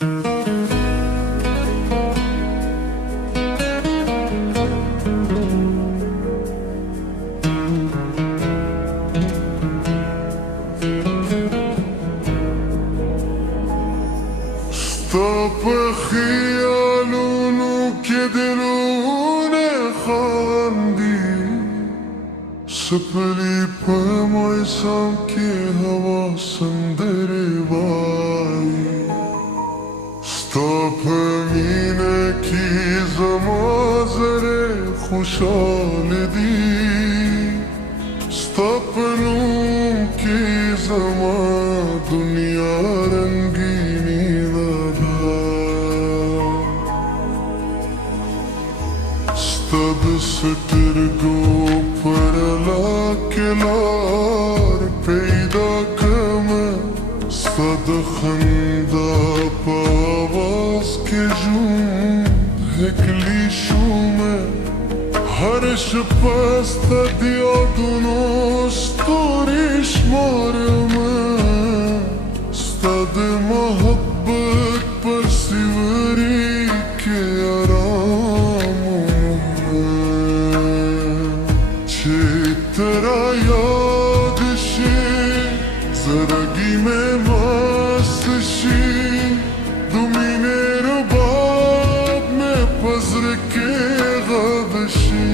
طب خیالونو که دلونه خواندی سپلی پمای سام که حواسم داره بایی ستاپ مینه کی زمازره خوشحال دی ستاپ نوم کی زما دنیا رنگینی ستاد سترگو پر لاکلار پیدا کمه ستاد خندا پا آواز که جون هکلی شومه هر شپا ستاد یادونو ستوریش مارمه ستاد محبت پر سیوری که तेरा याद शी ज़रगी में मस्त शी दुमीने रुबाब में पज़र के गद शी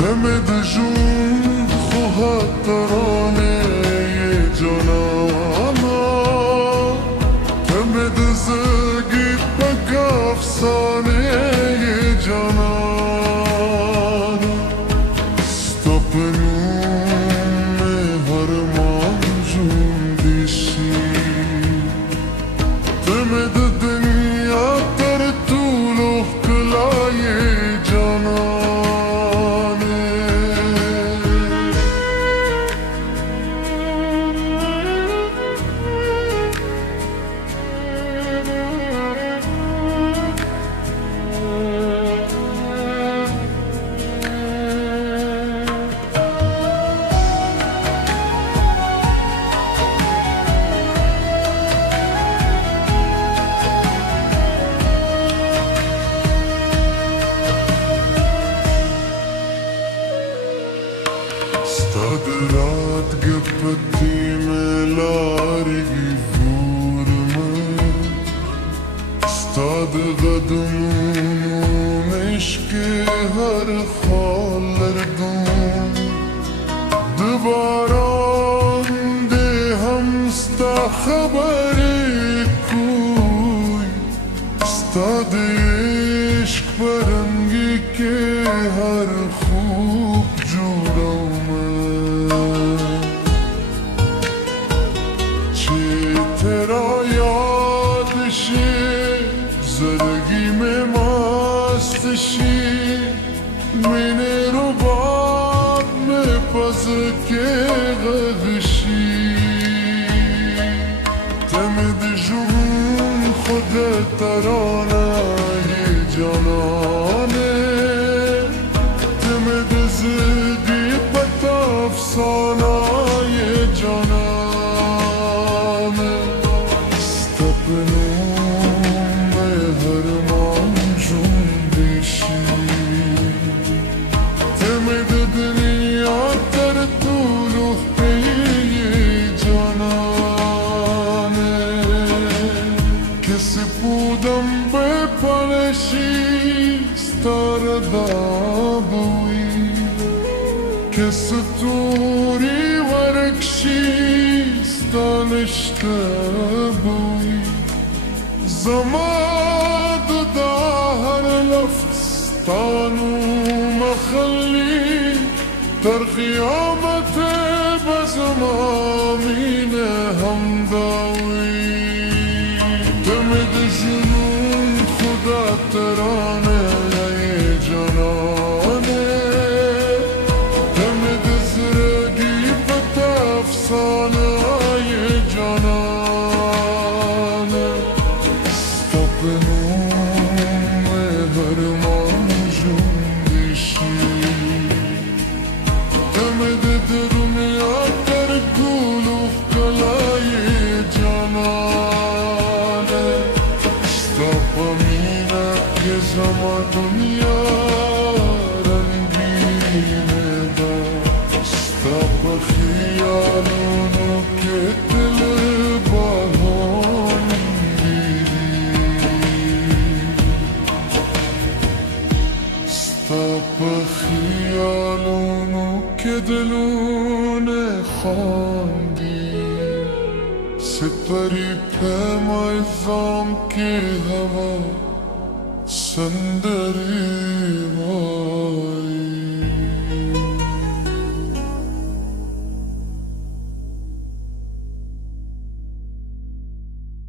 तमें दजून खुहा तराने ये जनाना तमें दज़गी पगा अफसाने ये जनाना ستاد رات گپتی میں لارگی فورمه ستاد قدمونو مشک هر خالردون دوباران ده هم ستا خبر کوی ستاد عشق پرنگی که هر خوب جورم तेरा याद शी ज़िंदगी में मस्त शी मैंने रुबाब में पज़ के गद शी तमिद जुनून खुद तराना ये जनाने तमिद ज़िंदगी पता अफसाना ये जनाने Budem be paleshi starda bui Kesuturi varakshi stanishta bui Zamad dahar laft stanu makhali Tar qiyamat bazamamine hamdawi जुनून खुदा तराने ये जनाने तमिद ज़िंदगी पता अफसाना ये जनाने सपनों में हर मौजूद दिशी तमिद दुनिया कर गुलू कला ये دنیا رنگینه دا ستا په خیالونو کې دل بهانګي ستا په خیالونو کې دلونه خاندي سپری پیمای زام کی هوا سندری